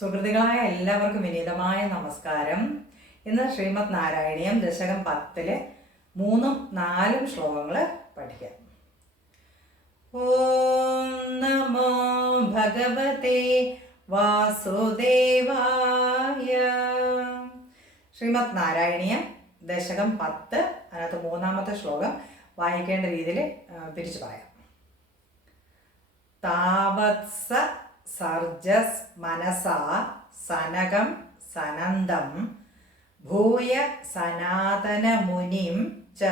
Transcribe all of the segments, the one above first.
സുഹൃത്തുക്കളായ എല്ലാവർക്കും വിനീതമായ നമസ്കാരം. ഇന്ന് ശ്രീമത് നാരായണീയം ദശകം പത്തിലെ മൂന്നും നാലും ശ്ലോകങ്ങൾ പഠിക്കാം. ഓം നമോ ഭഗവതേ വാസുദേവായ. ശ്രീമത് നാരായണീയം ദശകം പത്ത് അതിനകത്ത് മൂന്നാമത്തെ ശ്ലോകം വായിക്കേണ്ട രീതിയിൽ പിരിച്ചു പറയാം. സർജസ് മനസാ സനകം സനന്ദം ഭൂയ സനാതനമുനിം ച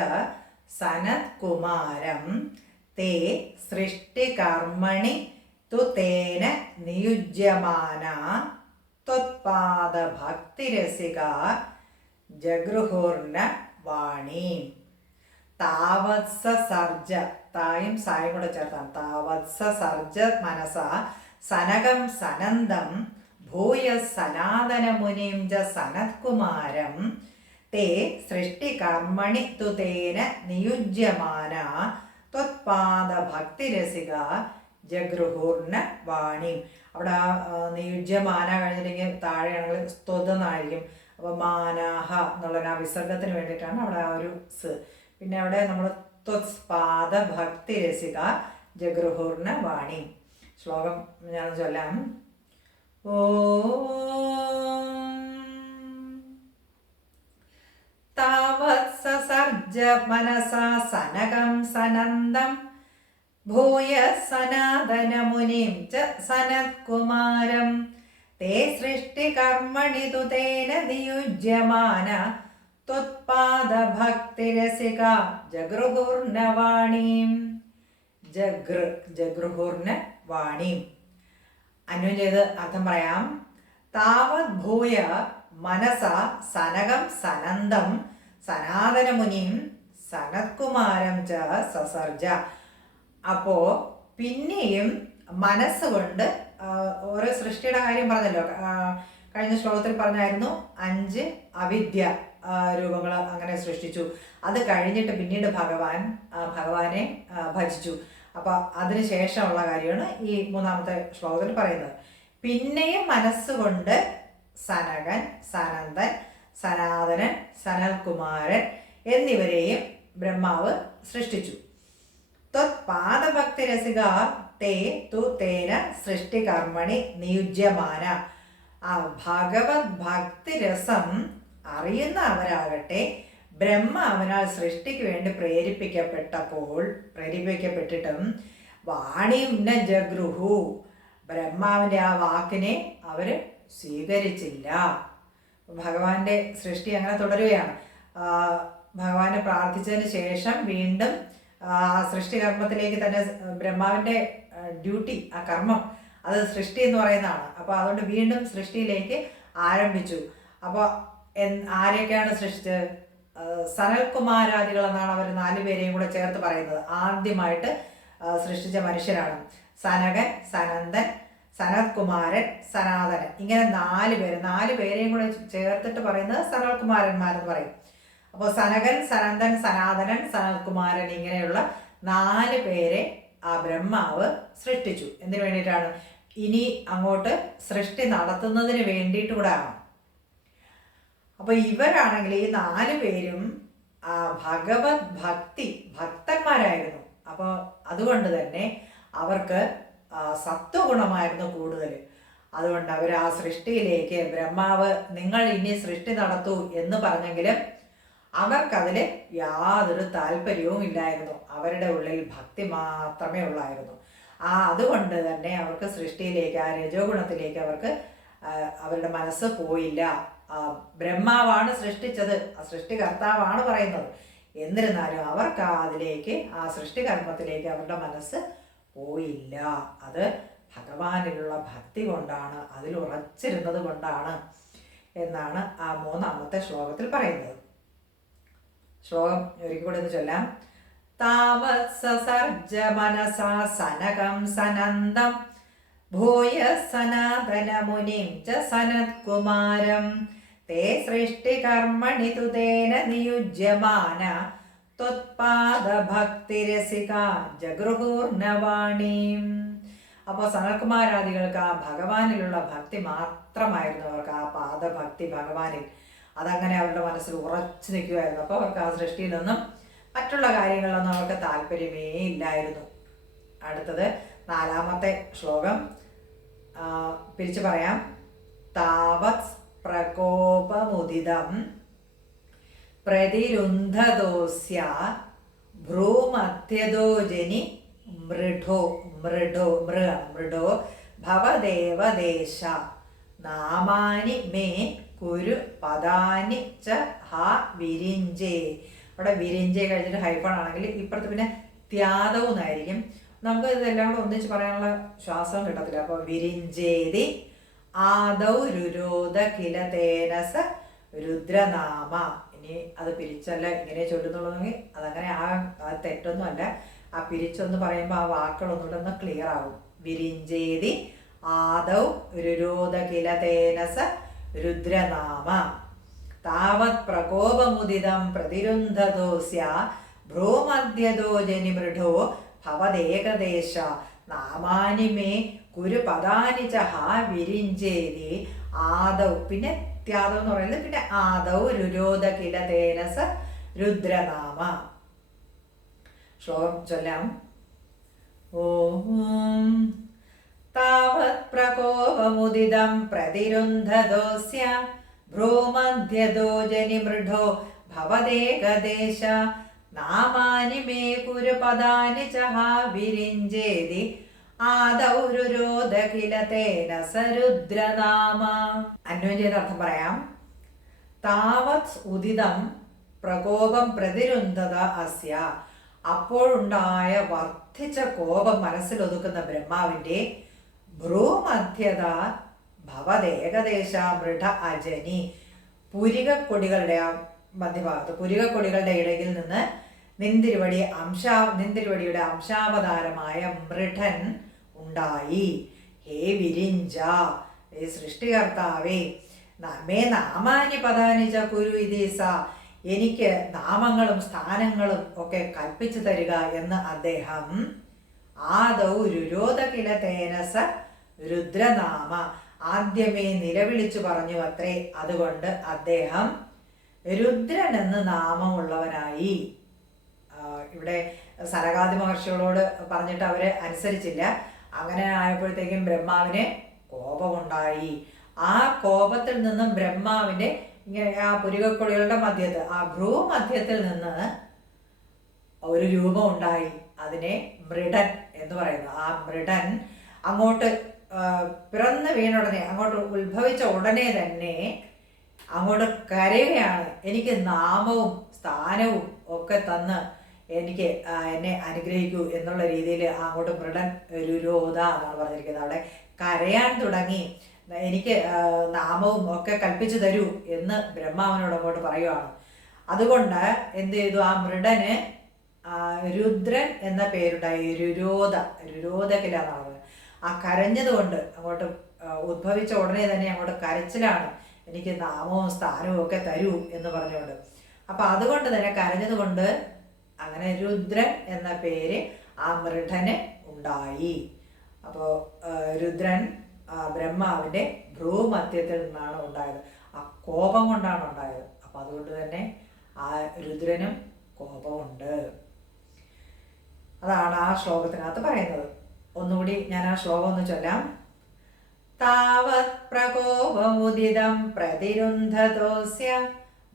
സനത്കുമാരം. തേ സൃഷ്ടികർമ്മണി തു തേന നിയുജ്യമാന. ത്വത്പാദഭക്തിരസിക ജഗൃഹൂർണ വാണി. താവത്സ സർജ തായും സായും കൂടെ ചേർത്താണ് താവത്സ സർജ മനസ സനകം സനന്തം ഭൂയ സനാതനമുനിം ച സനത്കുമാരം. തേ സൃഷ്ടികർമ്മണി തു തേന നിയുജ്യമാന. ത്വത്പാദഭക്തിരസിക ജഗൃഹൂർണ വാണി. അവിടെ നിയുജ്യമാന കഴിഞ്ഞിട്ടുണ്ടെങ്കിൽ താഴെയാണെങ്കിൽ സ്തുതെന്നായിരിക്കും അപ്പോൾ മാനാഹ എന്നുള്ള ആ വിസർഗത്തിന് വേണ്ടിയിട്ടാണ് അവിടെ ആ ഒരു സ്. പിന്നെ അവിടെ നമ്മൾ ത്വത്പാദ ഭക്തിരസിക ജഗൃഹൂർണ വാണി. ശ്ലോകം ഞാൻ ചൊല്ലാം. ഓം. താവത് സസർജ മനസാ സനകം സനന്ദം. ഭൂയ സനാതനമുനിം ച സനത്കുമാരം. തേ സൃഷ്ടികർമ്മണി തു തേന നിയുജ്യമാന. ത്വത്പാദഭക്തിരസിക ജഗൃഹുർന വാണീം ജഗൃ ജഗൃഹുർന വാണീം. അന്വയം ചെയ്ത് അർത്ഥം പറയാം. താവത് ഭൂയ മനസ സനകം സനന്തം സനാതനമുനിം സനത്കുമാരം ച സസർജ. അപ്പോ പിന്നെയും മനസ്സുകൊണ്ട് ഓരോ സൃഷ്ടിയുടെ കാര്യം പറഞ്ഞല്ലോ. കഴിഞ്ഞ ശ്ലോകത്തിൽ പറഞ്ഞായിരുന്നു അഞ്ച് അവിദ്യ രൂപങ്ങൾ അങ്ങനെ സൃഷ്ടിച്ചു. അത് കഴിഞ്ഞിട്ട് പിന്നീട് ഭഗവാൻ ഭഗവാനെ ഭജിച്ചു. അപ്പൊ അതിന് ശേഷമുള്ള കാര്യമാണ് ഈ മൂന്നാമത്തെ ശ്ലോകത്തിൽ പറയുന്നത്. പിന്നെയും മനസ്സുകൊണ്ട് സനകൻ സനന്ദൻ സനാതനൻ സനൽകുമാരൻ എന്നിവരെയും ബ്രഹ്മാവ് സൃഷ്ടിച്ചു. ത്വത്പാദഭക്തിരസിക തേ തു തേന സൃഷ്ടികർമ്മണി നിയുജ്യമാന. ആ ഭഗവത് ഭക്തിരസം അറിയുന്ന അവരാകട്ടെ ബ്രഹ്മാവിനാൽ സൃഷ്ടിക്ക് വേണ്ടി പ്രേരിപ്പിക്കപ്പെട്ടപ്പോൾ പ്രേരിപ്പിക്കപ്പെട്ടിട്ടും വാണി ഉന്ന ജഗൃഹു ബ്രഹ്മാവിന്റെ ആ വാക്കിനെ അവർ സ്വീകരിച്ചില്ല. ഭഗവാന്റെ സൃഷ്ടി അങ്ങനെ തുടരുകയാണ്. ഭഗവാനെ പ്രാർത്ഥിച്ചതിന് ശേഷം വീണ്ടും ആ സൃഷ്ടികർമ്മത്തിലേക്ക് തന്നെ ബ്രഹ്മാവിന്റെ ഡ്യൂട്ടി ആ കർമ്മം അത് സൃഷ്ടി എന്ന് പറയുന്നതാണ്. അപ്പോൾ അതുകൊണ്ട് വീണ്ടും സൃഷ്ടിയിലേക്ക് ആരംഭിച്ചു. അപ്പോൾ ആരെയൊക്കെയാണ് സൃഷ്ടിച്ചത്? സനൽകുമാരാദികൾ എന്നാണ് അവർ നാലുപേരെയും കൂടെ ചേർത്ത് പറയുന്നത്. ആദ്യമായിട്ട് സൃഷ്ടിച്ച മനുഷ്യരാണ്. സനകൻ സനന്ദൻ സനത്കുമാരൻ സനാതനൻ. ഇങ്ങനെ നാല് പേര് നാല് പേരെയും കൂടെ ചേർത്തിട്ട് പറയുന്നത് സനൽകുമാരന്മാരെന്ന് പറയും. അപ്പോൾ സനകൻ സനന്ദൻ സനാതനൻ സനൽകുമാരൻ ഇങ്ങനെയുള്ള നാല് പേരെ ആ ബ്രഹ്മാവ് സൃഷ്ടിച്ചു. എന്തിനു വേണ്ടിയിട്ടാണ്? ഇനി അങ്ങോട്ട് സൃഷ്ടി നടത്തുന്നതിന് വേണ്ടിയിട്ട് കൂടെ ആണ് അപ്പൊ ഇവരാണെങ്കിൽ ഈ നാല് പേരും ഭഗവത് ഭക്തി ഭക്തന്മാരായിരുന്നു. അപ്പോൾ അതുകൊണ്ട് തന്നെ അവർക്ക് സത്വഗുണമായിരുന്നു കൂടുതൽ. അതുകൊണ്ട് അവർ ആ സൃഷ്ടിയിലേക്ക് ബ്രഹ്മാവ് നിങ്ങൾ ഇനി സൃഷ്ടി നടത്തൂ എന്ന് പറഞ്ഞെങ്കിലും അവർക്കതിൽ യാതൊരു താല്പര്യവും ഇല്ലായിരുന്നു. അവരുടെ ഉള്ളിൽ ഭക്തി മാത്രമേ ഉള്ളായിരുന്നു. ആ അതുകൊണ്ട് തന്നെ അവർക്ക് സൃഷ്ടിയിലേക്ക് ആ രജോ ഗുണത്തിലേക്ക് അവർക്ക് അവരുടെ മനസ്സ് പോയില്ല. ബ്രഹ്മാവാണ് സൃഷ്ടിച്ചത് ആ സൃഷ്ടികർത്താവാണ് പറയുന്നത്. എന്നിരുന്നാലും അവർക്ക് അതിലേക്ക് ആ സൃഷ്ടികർമ്മത്തിലേക്ക് അവരുടെ മനസ്സ് പോയില്ല. അത് ഭഗവാനിലുള്ള ഭക്തി കൊണ്ടാണ് അതിൽ ഉറച്ചിരുന്നത് കൊണ്ടാണ് എന്നാണ് ആ മൂന്നാമത്തെ ശ്ലോകത്തിൽ പറയുന്നത്. ശ്ലോകം ഒരിക്കൽ കൂടെ ഒന്ന് ചൊല്ലാം. താവത് സസർജ മനസാ സനകം സനന്ദം ഭൂയ സനാതനമുനിം ച സനത്കുമാരം സൃഷ്ടികർമ്മണി തു തേന നിയുജ്യമാന ത്വത്പാദഭക്തിരസിക ജഗൃഹൂർണവാണീം അപ്പോൾ സനൽകുമാരാദികൾക്ക് ആ ഭഗവാനിലുള്ള ഭക്തി മാത്രമായിരുന്നു അവർക്ക് ആ പാദഭക്തി ഭഗവാനിൽ. അതങ്ങനെ അവരുടെ മനസ്സിൽ ഉറച്ചു നിൽക്കുമായിരുന്നു അപ്പോൾ അവർക്ക് ആ സൃഷ്ടിയിൽ നിന്നും മറ്റുള്ള കാര്യങ്ങളൊന്നും അവർക്ക് താല്പര്യമേ ഇല്ലായിരുന്നു. അടുത്തത് നാലാമത്തെ ശ്ലോകം. പിരിച്ചു പറയാം. താവത് പ്രകോപമുദിതം. പ്രതിരുന്ധദോസ്യ ഭ്രൂമത്യദോജനി മൃഢോ മൃഢോ മൃ മൃഢോ ഭവദേവദേശ. നാമാനി മേ കുരു പദാനി ച ഹ വിരിഞ്ചേ. അവിടെ വിരിഞ്ചേ കഴിഞ്ഞിട്ട് ഹൈഫൺ ഇപ്പുറത്ത് പിന്നെ ത്യാദവും എന്നായിരിക്കും നമുക്ക് ഇതെല്ലാം കൂടെ ഒന്നിച്ച് പറയാനുള്ള ശ്വാസം കിട്ടത്തില്ല. അപ്പോൾ വിരിഞ്ചേതി ആദൗ രുരോധ കില തേനസ രുദ്രനാമ. ഇനി അത് പിരിച്ചല്ല ഇങ്ങനെ ചൊല്ലുന്നുള്ളതെങ്കിൽ അതങ്ങനെ ആ തെറ്റൊന്നുമല്ല. ആ പിരിച്ചൊന്ന് പറയുമ്പോൾ ആ വാക്കുകളൊന്നുകൂടെ ഒന്ന് ക്ലിയർ ആവും. വിരിഞ്ചേതി ആദൗ രുരോധ കില തേനസ രുദ്രനാമ. താവത് പ്രകോപമുദിതം പ്രതിരുന്ധദോസ്യ ഭ്രൂമധ്യതോ ജനിമൃഢോ ഭവദേകദേശ നാമാനി മേ കുരു പദാനിച്ച ഹാ വിരിഞ്ചേരി ആദവ് പിന്നെ ത്യാദവ് എന്ന് പറയുന്നത് പിന്നെ ആദവ് രുരോധ കില തേനസ രുദ്രനാമ. ശ്ലോകം ചൊല്ലാം. ഓം താവത് പ്രകോപമുദിതം പ്രതിരുന്ധദോസ്യ ഭ്രൂമധ്യദോജനി മൃഢോ ഭവദേകദേശ. നാമാനി മേ കുരുപദാനി ച വിരിഞ്ചേതി അർത്ഥം പറയാം. താവത് ഉദിതം പ്രകോപം പ്രതിരുന്ധത അസ്യ. അപ്പോഴുണ്ടായ വർദ്ധിച്ച കോപം മനസ്സിൽ ഒതുക്കുന്ന ബ്രഹ്മാവിന്റെ ഭ്രൂമധ്യത ഭവദേകദേശ മൃഢ അജനി. പുരികക്കൊടികളുടെ മധ്യഭാഗത്ത് പുരികക്കൊടികളുടെ ഇടയിൽ നിന്ന് നിന്തിരുവടി അംശാ നിന്തിരുവടിയുടെ അംശാവതാരമായ മൃഢൻ ഉണ്ടായി. ഹേ വിരിഞ്ച സൃഷ്ടികർത്താവേ നമ്മേ നാമാനി പദാനി ച കുരു ഇതീസ എനിക്ക് നാമങ്ങളും സ്ഥാനങ്ങളും ഒക്കെ കൽപ്പിച്ചു തരിക എന്ന് അദ്ദേഹം ആദൗ രുരോധകില തേനസ രുദ്രനാമ ആദ്യമേ നിലവിളിച്ചു പറഞ്ഞു അത്രേ. അതുകൊണ്ട് അദ്ദേഹം രുദ്രൻ എന്ന് നാമമുള്ളവനായി ഇവിടെ സനകാദി മഹർഷികളോട് പറഞ്ഞിട്ട് അവർ അനുസരിച്ചില്ല. അങ്ങനെ ആയപ്പോഴത്തേക്കും ബ്രഹ്മാവിന് കോപമുണ്ടായി. ആ കോപത്തിൽ നിന്നും ബ്രഹ്മാവിന്റെ ഇങ്ങനെ ആ പുരുകക്കുളികളുടെ മധ്യത്ത് ആ ഭ്രൂ മധ്യത്തിൽ നിന്ന് ഒരു രൂപം ഉണ്ടായി. അതിനെ മൃഡൻ എന്ന് പറയുന്നു. ആ മൃഡൻ അങ്ങോട്ട് പിറന്ന് വീണ ഉടനെ അങ്ങോട്ട് ഉത്ഭവിച്ച ഉടനെ തന്നെ അങ്ങോട്ട് കരയുകയാണ്. എനിക്ക് നാമവും സ്ഥാനവും ഒക്കെ തന്ന് എനിക്ക് എന്നെ അനുഗ്രഹിക്കൂ എന്നുള്ള രീതിയിൽ അങ്ങോട്ട് മൃഡൻ രുരോധ എന്നാണ് പറഞ്ഞിരിക്കുന്നത്. അവിടെ കരയാൻ തുടങ്ങി. എനിക്ക് നാമവും ഒക്കെ കൽപ്പിച്ചു തരൂ എന്ന് ബ്രഹ്മാവിനോട് അങ്ങോട്ട് പറയുവാണ്. അതുകൊണ്ട് എന്ത് ചെയ്തു? ആ മൃഡന് രുദ്രൻ എന്ന പേരുണ്ടായി. രുരോധ രുരോധകില എന്നാണ് പറയുന്നത് ആ കരഞ്ഞതുകൊണ്ട് അങ്ങോട്ട് ഉദ്ഭവിച്ച ഉടനെ തന്നെ അങ്ങോട്ട് കരച്ചിലാണ്. എനിക്ക് നാമവും സ്ഥാനവും ഒക്കെ തരൂ എന്ന് പറഞ്ഞുകൊണ്ട്. അപ്പൊ അതുകൊണ്ട് തന്നെ കരഞ്ഞതുകൊണ്ട് അങ്ങനെ രുദ്രൻ എന്ന പേര് ആ മൃഢന് ഉണ്ടായി അപ്പോൾ രുദ്രൻ ബ്രഹ്മാവിന്റെ ഭ്രൂമധ്യത്തിൽ നിന്നാണ് ഉണ്ടായത്. ആ കോപം കൊണ്ടാണ് ഉണ്ടായത്. അപ്പൊ അതുകൊണ്ട് തന്നെ ആ രുദ്രനും കോപമുണ്ട്. അതാണ് ആ ശ്ലോകത്തിനകത്ത് പറയുന്നത്. ഒന്നുകൂടി ഞാൻ ആ ശ്ലോകം ഒന്ന് ചൊല്ലാം. താവത് പ്രകോപമുദിതം പ്രതിരുന്ധതോസ്യ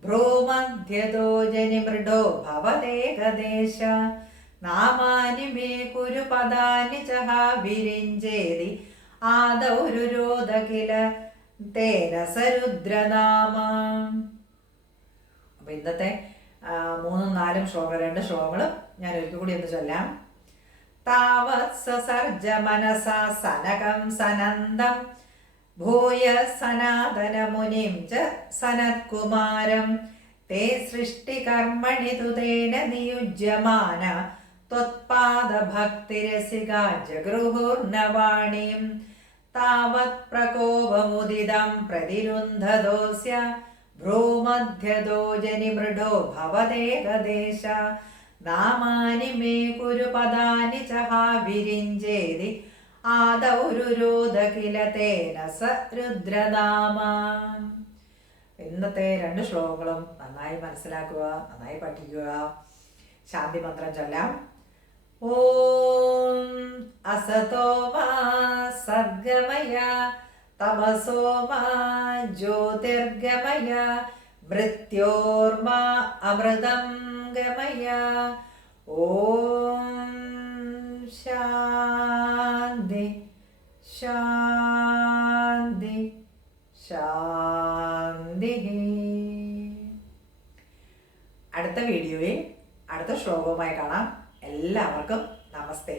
ഭ്രൂമധ്യതോ ജനിമൃഡോ ഭവദേകദേശ നാമാനി മേ കുരു പദാനി ച ഹാ വിരിഞ്ചേതി ആദൗ രുരോധ കില തേന സരുദ്രനാമ അപ്പൊ ഇന്നത്തെ മൂന്നും നാലും ശ്ലോകം രണ്ട് ശ്ലോകങ്ങളും ഞാൻ ഒരിക്കൽ കൂടി ഒന്ന് ചൊല്ലാം. താവത് സസർജ മനസാ സനകം സനന്ദം ഭൂയ സനാതനമുനിം ച സനത്കുമാരം. തേ സൃഷ്ടികർമ്മണി തുതേന നിയുജ്യമാന. ത്വത്പാദഭക്തിരസിക ജഗൃഹുർനവാണീം താവത് പ്രകോപമുദിതം പ്രതിരുന്ധദോസ്യ. ഭ്രൂമധ്യതോ ജനിമൃഡോ ഭവദേകദേശ നാമാനി മേ കുരു പദാനി ച ഹാ വിരിഞ്ചേതി ആദൗരുരോധ കില തേന സ രുദ്രനാമ. ഇന്നത്തെ രണ്ട് ശ്ലോകങ്ങളും നന്നായി മനസ്സിലാക്കുക നന്നായി പഠിക്കുക. ശാന്തി മന്ത്രം ചൊല്ലാം. ഓം അസതോ മാ സദ്ഗമയ തമസോ ജ്യോതിർഗമയ മൃത്യോർമാ അമൃതം ഗമയ ഓം ശാന്തി ശാന്തി അടുത്ത വീഡിയോയിൽ അടുത്ത ശ്ലോകവുമായി കാണാം. എല്ലാവർക്കും നമസ്തേ.